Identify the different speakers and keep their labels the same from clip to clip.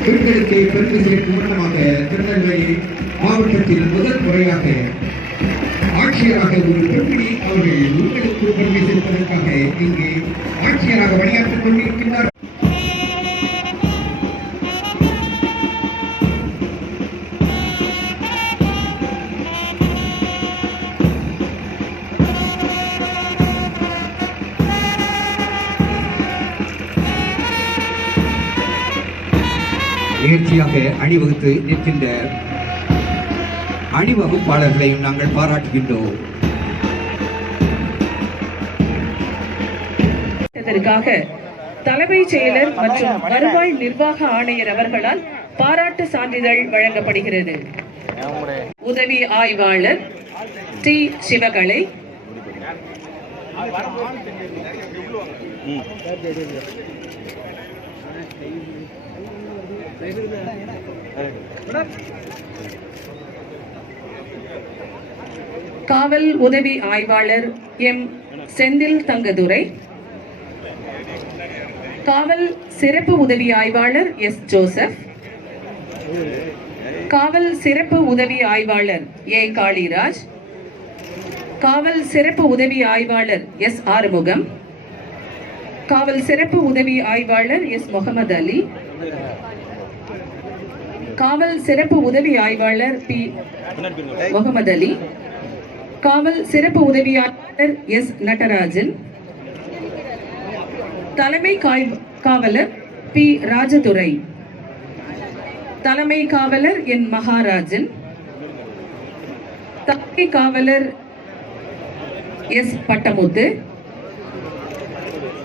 Speaker 1: பெண்களுக்கு பெருமை சேர்க்கும் வண்ணமாக திருநெல்வேலி மாவட்டத்தில் முதல் முறையாக ஆட்சியராக ஒரு பெண்மணி அவர்கள் உங்களுக்கு பெருமை சேர்ப்பதற்காக இங்கே ஆட்சியராக பணியாற்றிக் கொண்டிருக்கின்றார் நிகழ்ச்சியாக அணிவகுத்து நிற்கின்ற அணிவகுப்பாளர்களையும் நாங்கள் பாராட்டுகின்றோம்.
Speaker 2: தலைமைச் செயலர் மற்றும் வருவாய் நிர்வாக ஆணையர் அவர்களால் பாராட்டு சான்றிதழ் வழங்கப்படுகிறது. உதவி ஆய்வாளர் டி. சிவகலை. காவல் உதவி ஆய்வாளர் எம். செந்தில் தங்கதுரை காவல் சிறப்பு உதவி ஆய்வாளர் எஸ். ஜோசப் காவல் சிறப்பு உதவி ஆய்வாளர் ஏ. காளிராஜ் காவல் சிறப்பு உதவி ஆய்வாளர் எஸ். ஆறுமுகம் காவல் சிறப்பு உதவி ஆய்வாளர் எஸ். முகமது அலி காவல் சிறப்பு உதவி ஆய்வாளர் பி முகமது அலி காவல் சிறப்பு உதவி ஆய்வாளர் எஸ் நடராஜன் தலைமை காவலர் பி ராஜதுரை தலைமை காவலர் என் மகாராஜன் தலைமை காவலர் எஸ் பட்டமுத்து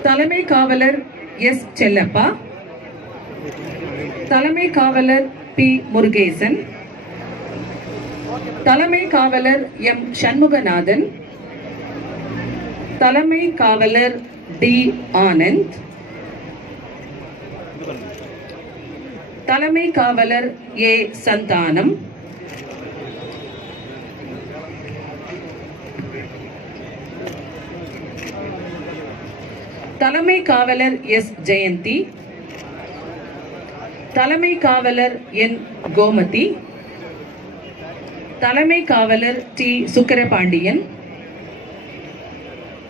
Speaker 2: தலைமை காவலர் எஸ் செல்லப்பா தலைமை காவலர் பி. முருகேசன். தலைமை காவலர் எம். சண்முகநாதன். தலைமை காவலர் டி. ஆனந்த். தலைமை காவலர் ஏ. சந்தானம். தலைமை காவலர் எஸ். ஜெயந்தி. தலைமை காவலர் என் கோமதி தலைமை காவலர் டி சுக்கரபாண்டியன்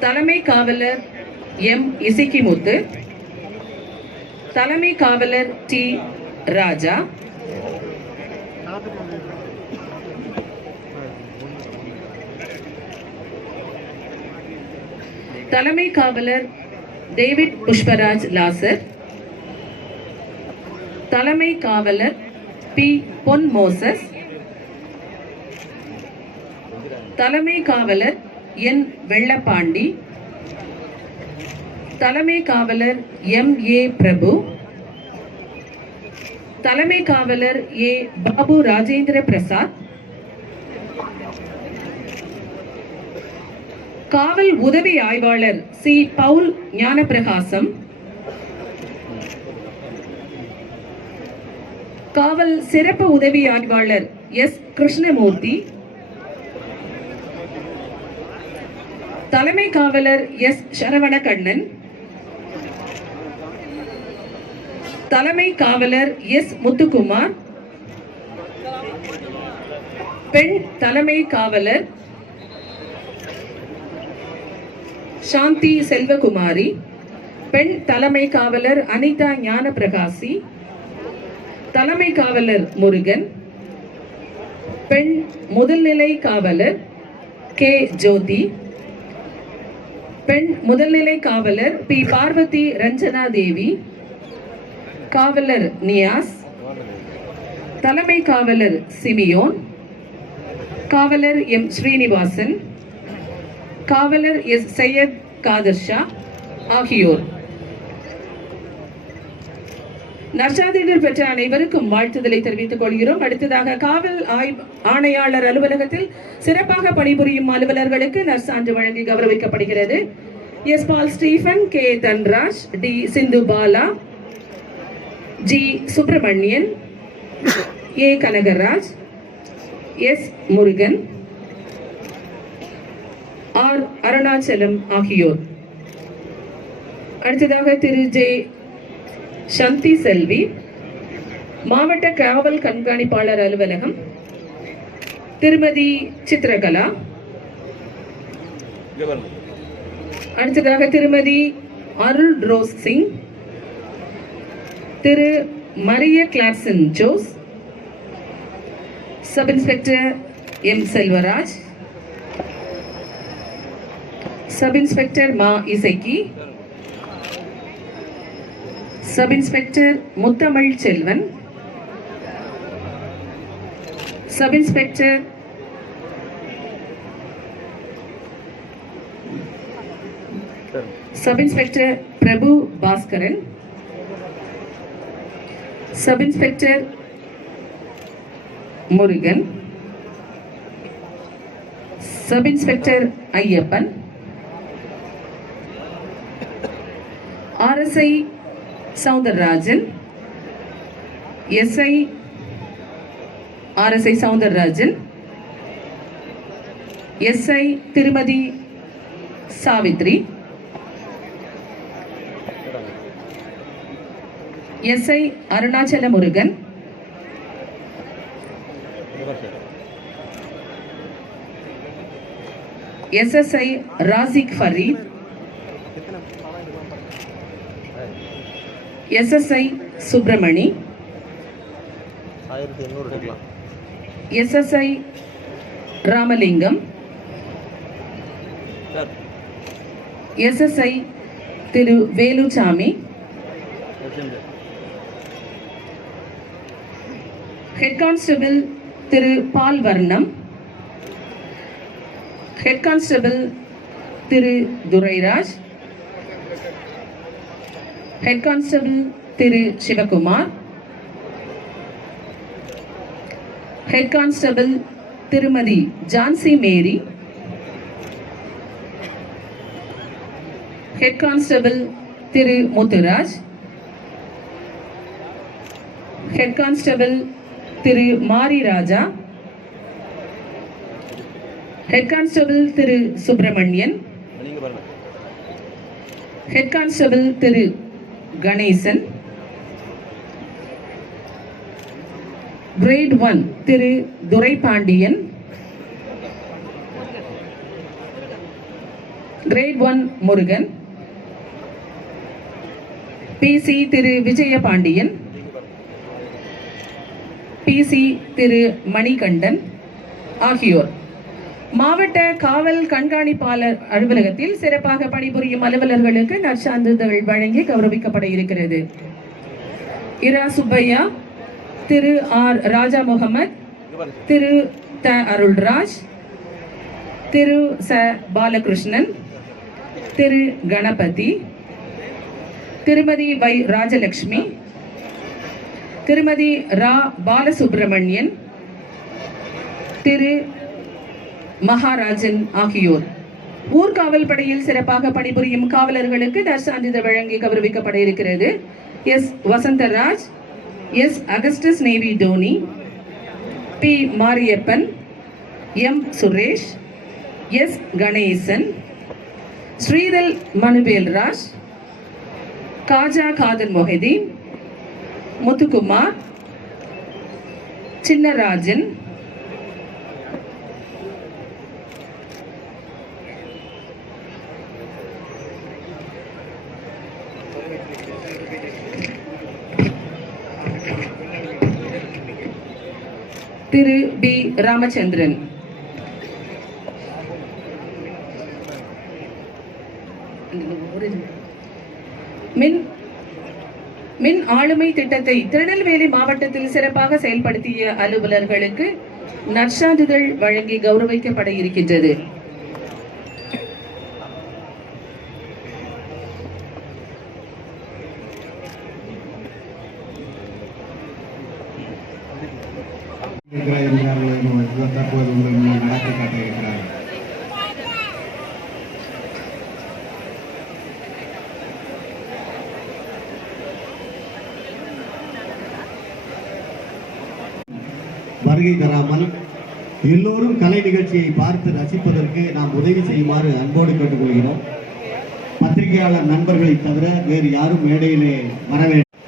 Speaker 2: தலைமை காவலர் எம் இசக்கிமுத்து தலைமை காவலர் டி ராஜா தலைமை காவலர் டேவிட் புஷ்பராஜ் லாசர் தலைமை காவலர் பி. பொன் மோசஸ் தலைமை காவலர் என். வெள்ளப்பாண்டி தலைமை காவலர் எம். ஏ. பிரபு தலைமை காவலர் ஏ. பாபு ராஜேந்திர பிரசாத் காவல் உதவி ஆய்வாளர் சி. பவுல் ஞானப்பிரகாசம் காவல் சிறப்பு உதவி ஆய்வாளர் எஸ். கிருஷ்ணமூர்த்தி தலைமை காவலர் எஸ். சரவணகண்ணன் தலைமை காவலர் எஸ். முத்துக்குமார் பெண் தலைமை காவலர் சாந்தி செல்வகுமாரி பெண் தலைமை காவலர் அனிதா ஞானபிரகாசி தலைமை காவலர் முருகன் பெண் முதல்நிலை காவலர் கே. ஜோதி பெண் முதல்நிலை காவலர் பி. பார்வதி ரஞ்சனா தேவி காவலர் நியாஸ் தலைமை காவலர் சிமியோன் காவலர் எம். ஸ்ரீனிவாசன் காவலர் எஸ். சையத் காதர்ஷா ஆகியோர். நற்சான்றிதழ் பெற்ற அனைவருக்கும் வாழ்த்துதலை தெரிவித்துக் கொள்கிறோம். அடுத்ததாக காவல் ஆணையாளர் அலுவலகத்தில் சிறப்பாக பணிபுரியும் அலுவலர்களுக்கு நற்சான்று வழங்கி கௌரவிக்கப்படுகிறது. S Paul Stephen K Dhanraj T Sindhu Bala G Subramanian A Kanagaraj S Murugan R Arunachalam ஆகியோர். அடுத்ததாக திரு ஜே சந்தி செல்வி மாவட்ட காவல் கண்காணிப்பாளர் அலுவலகம் திருமதி சித்திரகலா. அடுத்ததாக Thirumathi Arul Rose Singh Thiru Maria Clarson Jose sub inspector M Selvaraj sub inspector மா Isakki sub inspector Muthamizh Selvan sub inspector sub inspector Prabhu Baskaran sub inspector Murugan sub inspector Ayyappan RSI Soundararajan SI RSI Soundararajan SI Thirumathi Savitri SI Arunachala Murugan SSI Rasik Farid SSI Subramani. SSI Ramalingam. SSI Thiru
Speaker 3: எட்ஜெண்ட்
Speaker 2: head constable Thiru Pal Varnam head constable Thiru Durairaj. Head constable Thiru Sivakumar head constable Thirumathi Jhansi Mary head constable Thiru Muthuraj head constable Thiru Mari Raja head constable Thiru Subramanian head constable Thiru Ganesan. Grade one Thiru Duraipandian. Grade one Murugan. PC Thiru Vijayapandian. PC Thiru Manikandan ஆகியோர். மாவட்ட காவல் கண்காணிப்பாளர் அலுவலகத்தில் சிறப்பாக பணிபுரியும் அலுவலர்களுக்கு நற்சான்றிதழ் வழங்கி கௌரவிக்கப்பட இருக்கிறது. இரா சுப்பையா திரு ஆர் ராஜா முகமது திரு த அருள்ராஜ் திரு ச பாலகிருஷ்ணன் திரு கணபதி திருமதி வை ராஜலக்ஷ்மி திருமதி ரா பாலசுப்ரமணியன் திரு மகாராஜன் ஆகியோர். ஊர்காவல் படையில் சிறப்பாக பணிபுரியும் காவலர்களுக்கு நற்சான்றிதழ் வழங்கி கௌரவிக்கப்பட இருக்கிறது. S. Vasantharaj S. Augustus Navy Tony P. Mariappan M. Suresh S. Ganesan Sridhal Manuelraj Khaja Khader Mohideen Muthukumar Chinnarajan Thiru P Ramachandran. மின் மின் ஆளுமை திட்டத்தை திருநெல்வேலி மாவட்டத்தில் சிறப்பாக செயல்படுத்திய அலுவலர்களுக்கு நற்சான்றிதழ் வழங்கி கௌரவிக்கப்பட இருக்கின்றது
Speaker 4: இருக்கிற இருக்கிறார்கள் தற்போது உங்கள் முன்னால் நடத்தி காட்ட இருக்கிறார்கள் வருகை தராமல் எல்லோரும் கலை நிகழ்ச்சியை பார்த்து ரசிப்பதற்கு நாம் உதவி செய்யுமாறு அன்போடு கேட்டுக்கொள்கிறோம். பத்திரிகையாளர் நண்பர்களை தவிர வேறு யாரும் மேடையிலே வர வேண்டும்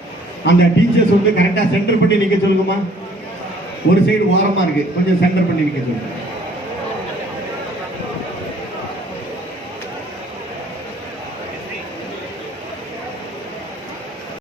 Speaker 4: அந்த டீச்சர்ஸ் வந்து கரெக்டாக சென்டர் பண்ணி நிற்க சொல்லுங்கம்மா. ஒரு சைடு ஓரமாக இருக்கு. கொஞ்சம் சென்டர் பண்ணி நிற்க